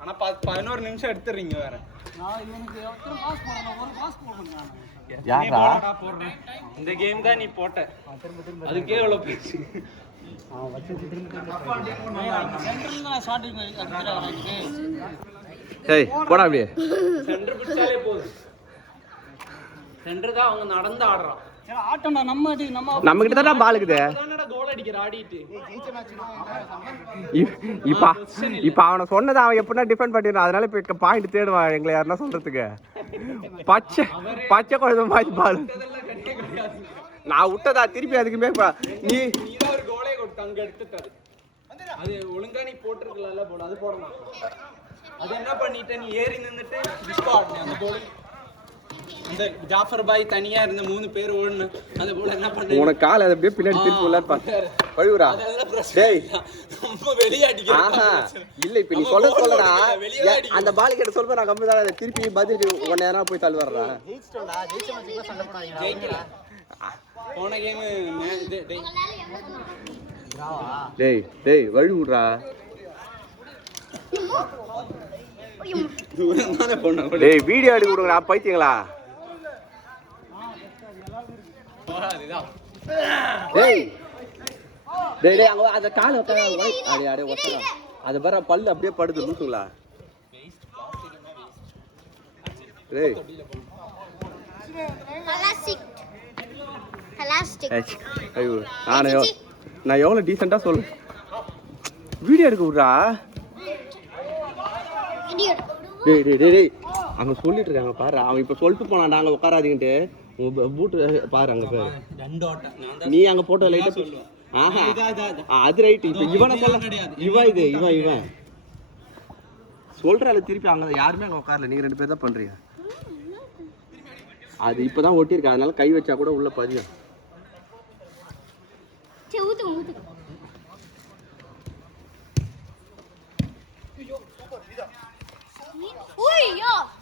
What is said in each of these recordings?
ஆனா 11 நிமிஷம் எடுத்துறீங்க வேற. இந்த கேம் தான் நீ போட்ட. அதுக்கே எவ்வளவு பேச்சு. போடா அப்படியே சென்டர் பிடிச்சாலே போதும். சென்டர் தான் அவங்க நடந்து ஆடுறான். நம்ம கிட்ட தான் பால் இருக்குது. இப்ப அவனை சொன்னதை அவன் எப்படின்னா டிஃபெண்ட் பண்ணிடுறான். அதனால இப்ப பாயிண்ட் தேடுவான் எங்களை யாருன்னா சொல்றதுக்கு. பச்சை குழந்தை மாதிரி பால் நான் விட்டதா திருப்பி அதுக்குமே நீ ஒரு கோலே கொடுத்து அங்க எடுத்துட்டாரு. அது ஒழுங்கா நீ போட்டிருக்கல போட அது போடணும். அது என்ன பண்ணிட்ட நீ ஏறி நின்னுட்டு டிஸ்கார்ட் அந்த கோல் இந்த ஜாஃபர் பாய் தனியா இருந்த 3 பேர் ஓடுன அந்த போல என்ன பண்ண உனக்கு கால் அது அப்படியே பின்னாடி திருப்பி உள்ளார் பாரு பழுவுரா டேய் ரொம்ப வெளிய அடிக்குது. இல்ல இப்ப நீ சொல்லடா அந்த பால் கிட்ட சொல்ற நான் கம்மி தான் திருப்பி பதில் ஒண்ணே நேரா போய் தள்ளி வர்றேன். ஜெயிச்சிட்டோம்டா ஜெயிச்ச மேட்ச்ல சண்டை போடாதீங்க. போன கேம் டேய் டேய் வழுவுடா டேய் வீடியோ எடுக்க விடுங்கடா பைத்தியங்களா. டேய் டேய் டேய் அங்க அந்த கால் அடே ஒட்டடா அது பாரு பல்லு அப்படியே படுது லூசுங்களா. டேய் ஐயோ நான் எவ்வளவு டீசெண்டா சொல்லு வீடியோ எடுக்க விடுறா. டேய் டேய் டேய் அங்க சொல்லிட்டு இருக்காங்க பாரு. அவன் இப்ப சொல்லிட்டு போனான்டா அங்க உட்காராதீங்கட்டு பூட்டு பாரு அங்க பாரு. நீ அங்க போட்டோ லைட்டா சொல்லு. ஆஹா அது ரைட். இப்ப இவனை சொல்ல இவன் சொல்றால திருப்பி அங்க யாருமே அங்க உட்காரல. நீங்க 2 பேர் தான் பண்றீங்க. அது இப்பதான் ஒட்டியிருக்கா அதனால கை வச்சா கூட உள்ள பதியும்.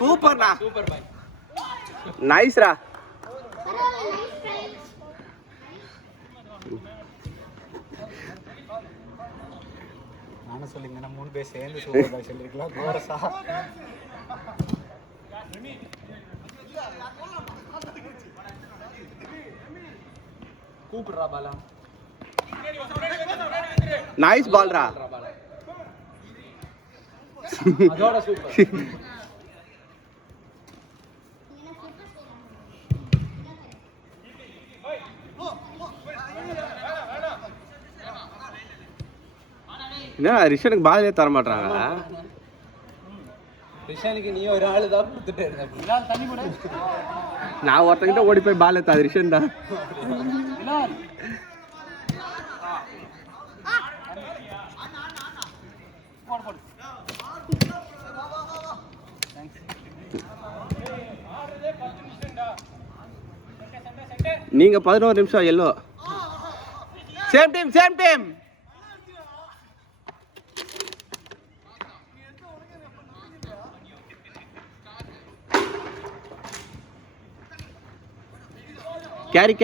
சூப்பர்ண்ணா சூப்பர் பாய் நைஸ்ரா. நானும் சொல்லிங்கன்னா 3 பேர் சேர்ந்து சூப்பர் பாய் சொல்லிருக்கலாம். கோரசா கூப்பிடுறா பாலா. நைஸ் பால்ரா. அதோட சூப்பர். என்ன ரிஷனுக்கு பாலே தர மாட்டாங்க. ரிஷனுக்கு நீ ஒரு ஆளு தான் கொடுத்துட்டே இருந்த. தண்ணி போடு. நான் ஒருத்தங்கிட்ட ஓடி போய் பால் எடுத்தா ரிஷன் தான். நீங்க 11 நிமிஷம் எல்லோ சேம் டீம் கேரி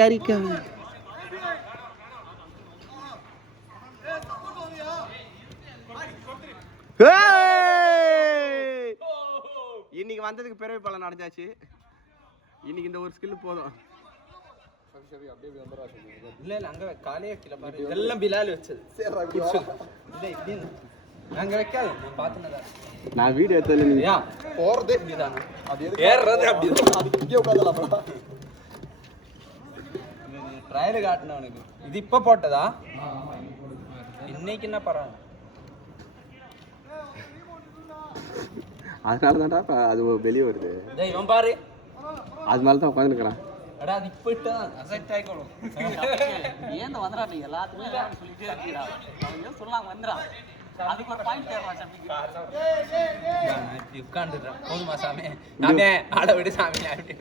இன்னைக்கு வந்ததுக்கு பிறகு பலன் அடைஞ்சாச்சு. இன்னைக்கு இந்த ஒரு ஸ்கில் போதும். இல்ல அங்க காலே வைக்கல பாரு. இதெல்லாம் பிலால் வச்சது. இல்ல இப்படி அங்க வைக்காத நான் பார்த்தனதா. நான் வீடியோ எடுத்தல நீ போறதே இப்படிதானா? அது ஏறறது அப்படிதான். அது இங்க உட்கார்ந்தலாம். ட்ரையல் காட்டணும் உனக்கு. இது இப்ப போட்டதா? இன்னைக்கு என்ன பரவாயில்லை. அதனால தான்டா அது வெளியே வருது. டேய் இவன் பாரு. அதனால தான் உட்கார்ந்துக்கறான். அட அது இப்ப இட்டா அசெக்ட் ஆயிக்கணும். ஏன் வந்தறா நீ எல்லாத்துமே சொல்லிட்டே இருக்கீடா. அவன் சொல்லலாம் வந்தறா. அதுக்கு ஒரு பாயிண்ட் தேடுறா சாமி. உட்கார்ந்துடா. போதுமா சாமி? சாமி ஆட விடு சாமி அப்படி.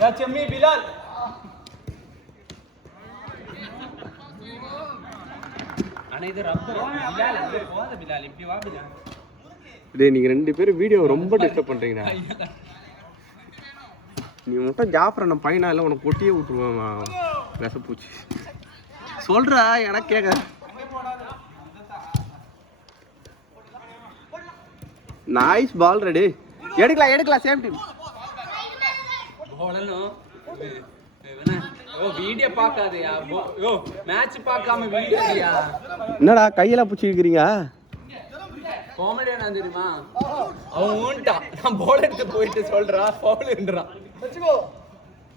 யா செம்மி பிலால். ஆனா இது ரப்பர் பிலால் எங்க போதா பிலால் இப்படி வா பிலால். டேய் நீங்க 2 பேரும் வீடியோ ரொம்ப டிஸ்டர்ப் பண்றீங்கடா. நீ மட்டும் ஜாஃபர் நம்ம பையனா இல்ல உனக்கு கொட்டியே விட்டுருவான். ரசப்பூச்சி சொல்றா எனக்கு கேட்க. Nice ball ready. எடுக்கலாம் சேம் டீம். வீடியோ பார்க்காதயா, மேட்ச் பார்க்காம வீடியோயா. என்னடா கையெல்லாம் பிடிச்சிக்கிறீங்க? காமெடியா நான் தெரியுமா, அவன் ஊன்ட்டான், நான் பால் எடுத்து போயிட்டு சொல்றா ஃபவுல்ன்றான்.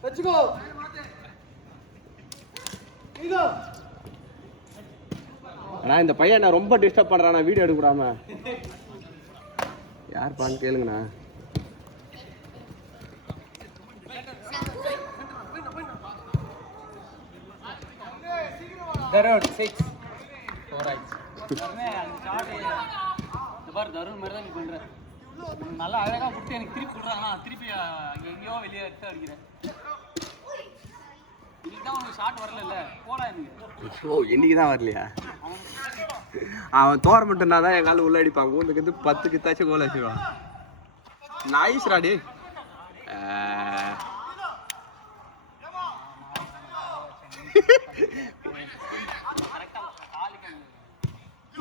வச்சுக்கோ அண்ணா இந்த பையன் நான் ரொம்ப டிஸ்டர்ப் பண்றான், நான் வீடியோ எடுக்க விடாம. யார் பான்னு கேளுங்கண்ணா. தருண் 6 4 ஆயிடுச்சு. தருண் மாதிரி தான் நீ பண்ற. நல்லா அழகா புட்டு எனக்கு திருப்பி விடுறாங்க, திருப்பி எங்கேயோ வெளியே எடுத்து அடிக்கிறேன். இன்னைக்குதான் உனக்கு ஷாட் வரல போடா எனக்கு. ஓ இன்னைக்கு தான் வரலையா? அவன் தோரமட்டுனா தான் என் கால உள்ள அடிப்பான். ஊருக்கு வந்து 10 கித்தாச்சும் கோல் வச்சிருவான். நைஸ் ராடி.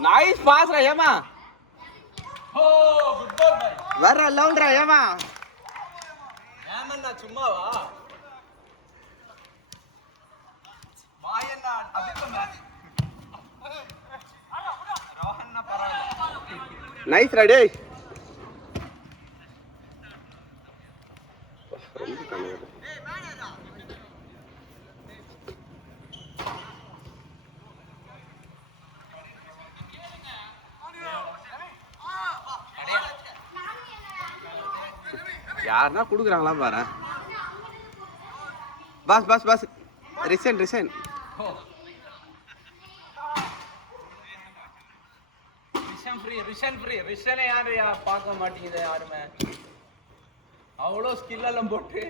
நைஸ் பாஸ்ரா ஏமா. ஓ குட் பால் பாய். வேற லெவல்ரா ஏமா. ஏமன்னா சும்மாவா? மாயன்னா அதுக்கு ரோஹன்னா பரவாயில்லை. நைஸ் ராடி. யாருன்னா கொடுக்குறாங்களா பாரு. பாஸ் ரிசன் ரிஷனை யாரு பார்க்க மாட்டேங்குது யாருமே. அவ்வளோ ஸ்கில் எல்லாம் போட்டு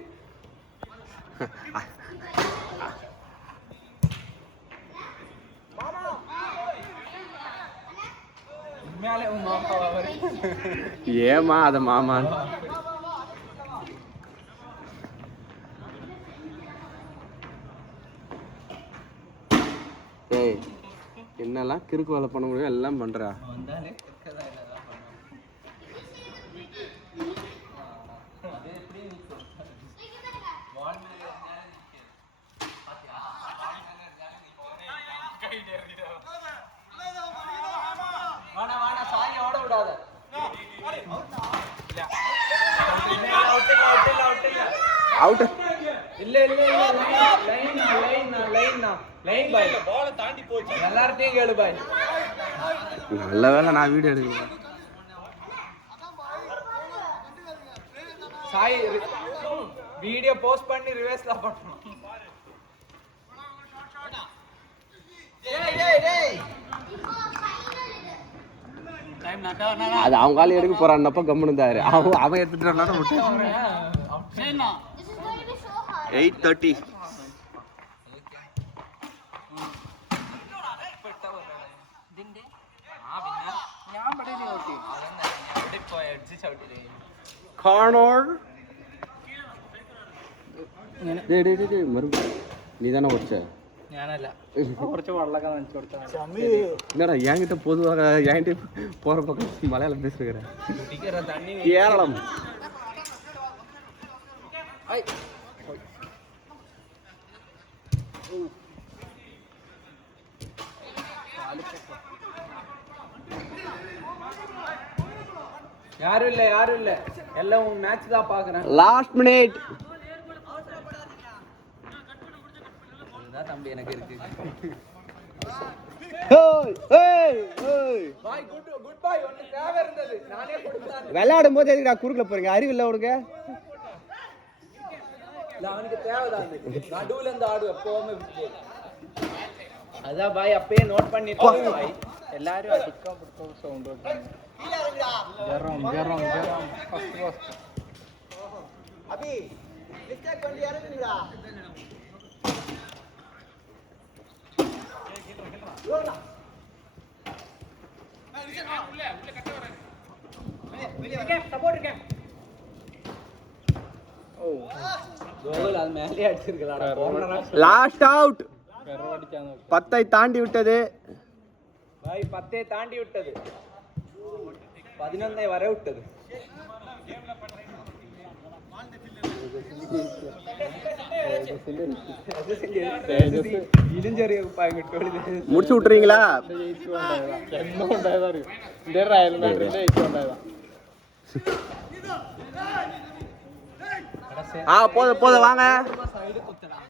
உண்மையாலே உன் மாமாவா அவரு? ஏமா அத மாமான். ஏய் என்னெல்லாம் கிறுக்கு வேலை பண்ண முடியும் எல்லாம் பண்றா. வந்தாலே அவுட் இல்ல லைன் பாய் பால் தாண்டி போச்சு. எல்லார்ட்டையும் கேளு பாய். நல்ல வேளை நான் வீடியோ எடுக்கல. சாய் வீடியோ போஸ்ட் பண்ணி ரிவர்ஸ்ல பண்ணனும். அது அவங்க கால எடுக்க போறான்னப்ப கம்முன்னு இருந்தாரு. அவன் எடுத்துட்டு வந்தானே விட்டு. 8:30 கார்னர். டேய் மறுபடியும் நீதானே வச்ச? ഞാനല്ല കുറച്ച് വെള്ളമൊക്കെ നനച്ചു കൊടുത്താൽ என்னடா என்கிட்ட பொதுவாக என்கிட்ட போற பக்கம் மலையாளம் பேசுகிறேன். கேரளம் யாரும் இல்ல எல்லாம் மேட்ச் தான் பாக்குறேன். லாஸ்ட் மினிட் அதுதான் தம்பி எனக்கு இருக்கு. பாய் குட் பாய் ஒன்னு தேவை இருந்தது நானே கொடுத்தேன். விளையாடும் போது எதுக்குடா குறுக்கல போறீங்க? அறிவு இல்ல உனக்கு? இல்ல அவனுக்கு தேவைதான். நடுவுல இருந்து ஆடு எப்பவுமே அதான் பாய் அப்பயே நோட் பண்ணிட்டு பாய். எல்லாரும் அடிக்க பிடிச்ச சவுண்ட் ஓடுறாங்க. ஜரம் ஃபர்ஸ்ட் அபி மிஸ்டேக் பண்ணி இறங்குடா. யோடா உள்ள கட்ட வரேன். வெளிய வா சப்போர்ட் இருக்கேன். ஓ கோல் அது மேலே அடிச்சிருக்கலாம்டா. Last out. 10 தாண்டி விட்டது. பாய் 10 தாண்டி விட்டது. 11 வரை விட்டது. முடிச்சு விட்டுறீங்களா? போதும் வாங்க.